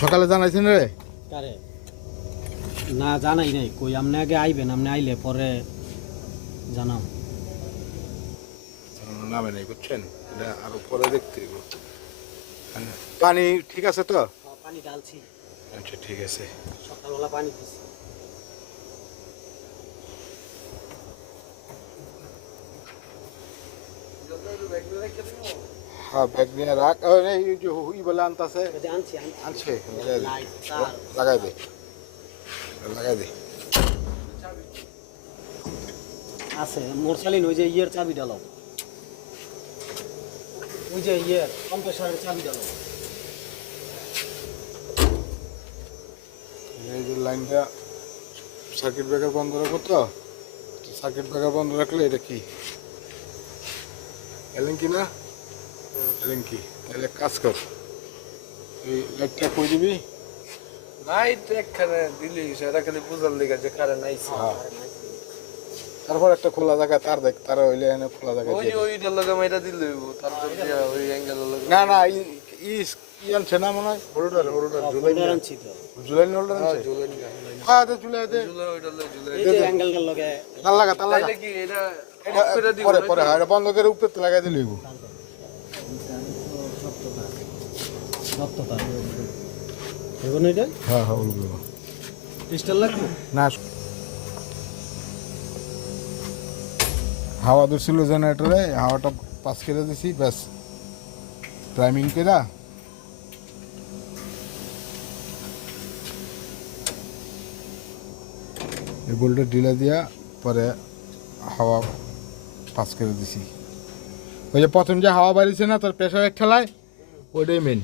সকালে জানাইছেন রে? কারে না জানাই নাই, কই আপনি আগে আইবেন, আপনি আইলে পরে জানাম। নামে নাই বুঝছেন, এটা আরো পরে দেখতে হইব। পানি ঠিক আছে তো? পানি ঢালছি, আচ্ছা ঠিক আছে। সকালবেলা পানি দিছি। হ্যাঁ ব্যাগ নিয়ে রাখ। এই যে ই বলে আনতাছে, আনছি আনছে লাগাই দে, লাগাই দে। আছে মোরসালিন, ওই যে ইয়ের চাবি ডালো, ওই যে ইয়ের কম্প্রেসারের চাবি ডালো। এই যে লাইনটা সার্কিট ব্রেকার বন্ধ রাখবো তো, সার্কিট ব্রেকার বন্ধ রাখলে এটা কি এলেঙ্কি না? এলেঙ্কি। তাহলে কাজ কর, এই লাইটটা কই দিবি। লাইট একখানে দিলি সেটা খালি বুঝার লেগে যে কারেন্ট আইছে। তারপর একটা খোলা জায়গা তার দেখ, তার হইলে এনে খোলা জায়গা ওই দিয়ে দে। ওইটার লগে মাইরা দিলে হইব, তারপর দিয়া ওই অ্যাঙ্গেলের লগে না না ই আনছে না মনে হয়, হরুডার জুলাই আনছি তো, জুলাই হোল্ডার আনছে। ঝুলেন গা হ্যাঁ তো জুলাই দে, ঝুলে ওইটার লগে ঝুলে এই যে অ্যাঙ্গেলটার লগে তার লাগা তার লাগা। তাইলে কি এটা এটা অফ করে দিব পরে পরে হ্যাঁ, এটা বন্ধ করে উপরে লাগাই দিলে হইব। সত্যতা দেখুন এটা হ্যাঁ হ্যাঁ বলবো ক্রিস্টাল লাগবে না। হাওয়া ধরছিল জেনারেটরে, হাওয়াটা পাস করে দিছি, ব্যাস প্রাইমিং করে এই বোল্টে ঢিলা দিয়া পরে হাওয়া পাস করে দিছি। ওই যে প্রথম যে হাওয়া বাড়িছে না, তার প্রেশারের ঠেলায় ওইটাই মেন।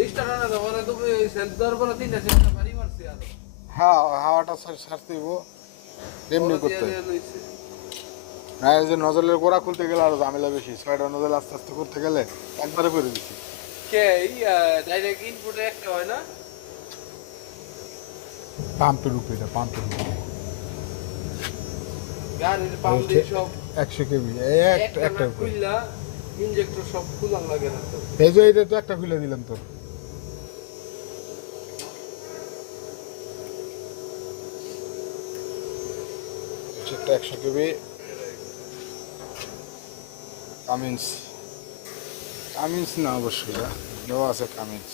রিস্টার্ট না দাও, ওরা তো সেলফ দেওয়ার পরে তিনটা সেলফ বাড়ি মারছে আর হ্যাঁ হাওয়াটা ছাড়তে হইব, এমনি করতে হয়। না এই যে নজলের গোড়া খুলতে গেলে আরো ঝামেলা বেশি, ছয়টা নজল আস্তে আস্তে করতে গেলে একবারে করে দিছি। কে ডাইরেক্ট ইনপুটে একটা হয় না, পাম্পের উপরে, এটা পাম্পের উপরে গাড়ির পাম্প দিয়ে সব 100 কেবি একটা উপরে। খুললা ইনজেক্টর সব খুলান লাগে না তো। এই যে এটা তো একটা খুলে দিলাম তো। একটা 100 কেবি কামিন্স, কামিন্স না অবশ্যই দেওয়া আছে কামিন্স।